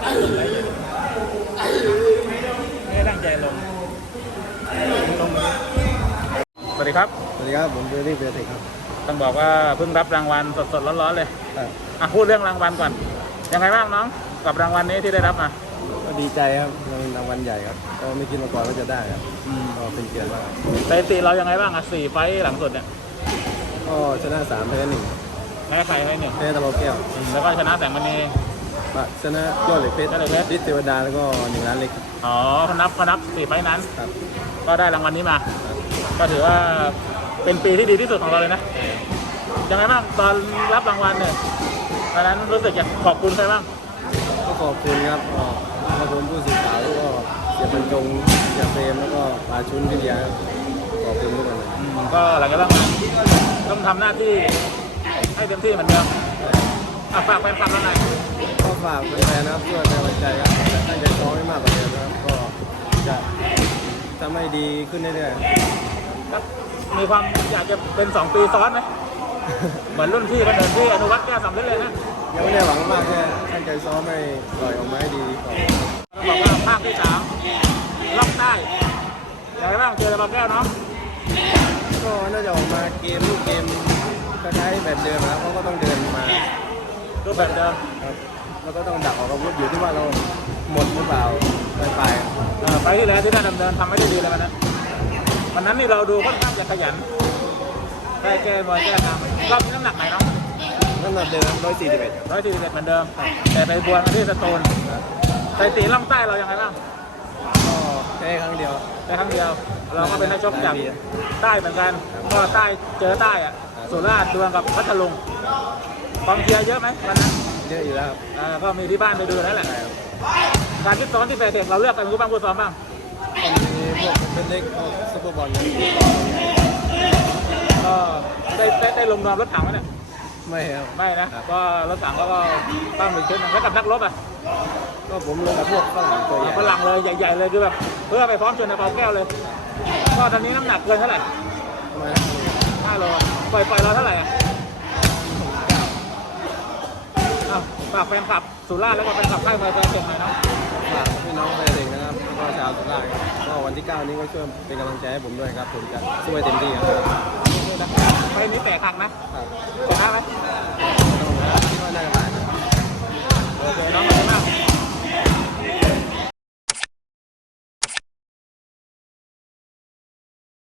ไม่ได้ตั้งใจลงลง สวัสดีครับ สวัสดีครับ ผมเบอร์รี่เบอร์ติครับ ต้องบอกว่าเพิ่งรับรางวัลสดๆร้อนๆเลยครับอะพูดเรื่องรางวัลก่อน ยังไงบ้างน้อง กับรางวัลนี้ที่ได้รับมา ก็ดีใจครับเป็นรางวัลใหญ่ครับ ก็ไม่คิดมาก่อนว่าจะได้ครับอืม ก็เป็นเกียรติมากครับสถิติเรายังไงบ้างอะสี่ไฟต์หลังสุดเนี่ยก็ชนะสามแพ้หนึ่งแพ้ใครให้หนึ่งแพ้ตะโลแก้วอืมแล้วก็ชนะแสงมณี ชนะยอดเหล็กเพชรยอดเหล็กเพชร ฤทธิ์เทวดาแล้วก็หนึ่งล้านเล็กครับ อ๋อเขานับเขานับสี่ไฟต์นั้น ครับ ก็ได้รางวัลนี้มา ก็ถือว่าเป็นปีที่ดีที่สุดของเราเลยนะยังไงบ้างตอนรับรางวัลเนี่ยตอนนั้นรู้สึกอยากขอบคุณใครบ้างก็ขอบคุณครับก็ขอบคุณผู้สื่อข่าวแล้วก็เสียบรรจงเสียเฟรมแล้วก็ปาชุนพิทยาครับขอบคุณทุกคนเลยอืมก็หลังจากนั้นมาต้องทำหน้าที่ให้เต็มที่เหมือนเดิมอะฝากแฟนคลับเราหน่อยก็ ฝากแฟนๆนะครับช่วยเป็นกำลังใจครับตั้งใจซ้อมให้มากกว่าเดิมนะครับ ก็จะทำให้ดีขึ้นเรื่อยๆครับครับมีความอยากจะเป็น 2 ปีซ้อนไหมเหมือนรุ่นพี่คนอื่นที่อนุวัฒน์แก้วสำเร็จเลยนะยังไม่ได้หวังมากแค่ตั้งใจซ้อมให้ปล่อยออกมาให้ดีก่อนต้องบอกว่าภาคที่สามล็อกได้อย่างไรบ้างเจอระบาแก้วเนาะก็น่าจะออกมาเกมลูกเกมคล้ายๆแบบเดิมนะครับเขาก็ต้องเดินมารูปแบบเดิม ครับ แล้วก็ต้องดักออกอาวุธอยู่ที่ว่าเราหมดหรือเปล่าไปไปเอ่อไปที่แล้วที่ได้ดำเนินทำไม่ได้ดีเลยวันนั้นวันนั้นนี่เราดูค่อนข้างจะขยันได้แก้มวยแก้ทางรอบนี้น้ำหนักไหนเนาะน้ำหนักเดิมร้อยสี่สิบเอ็ดครับร้อยสี่สิบเอ็ดเหมือนเดิม แต่ไปบวกกันที่สตูลสถิติล่องใต้เรายังไงบ้างก็แค่ครั้งเดียวในครั้งเดียว เราก็เป็นนักชกจากใต้เหมือนกันก็ใต้เจอใต้อะสุราษฎร์ดวงกับพัทลุงกองเชียร์เยอะไหมวันนั้น เยอะอยู่แล้วครับอ่าก็มีที่บ้านไปดูนั่นแหละใช่ครับการที่ซ้อมที่แฟร์เทคเราเลือกกันรู้บ้างผู้ซ้อมบ้างก็มีพวกเป็นเล็กพวกซุปเปอร์บอลก็ได้ได้ได้ลงนอมรถถังไหมเนี่ยไม่ครับ ไม่นะก็รถถังก็ก็ตั้งเป็นชุดหนึงแล้วกับนักรบอะก็ผมลงกับพวกฝรั่งตัวใหญ่ฝรั่งเลยใหญ่ๆเลยคือแบบเพื่อไปพร้อมชนในเปาแก้วเลย ก็ตอนนี้น้ำหนักเกินเท่าไหร่ประมาณห้าโลปล่อยปล่อยเราเท่าไหร่อะ ฝากแฟนคลับสุราษฎร์แล้วก็แฟนคลับค่ายมวยแฟนเก่งหน่อยเนาะฝากพี่น้องแฟนเด็กนะครับแล้วก็ชาวสุราษฎร์ครับก็วันที่ 9 นี้ก็ช่วยเป็นกำลังใจให้ผมด้วยครับ ผมจะช่วยเต็มที่ครับไฟล์นี้แตกหักนะครับ ชนะไหม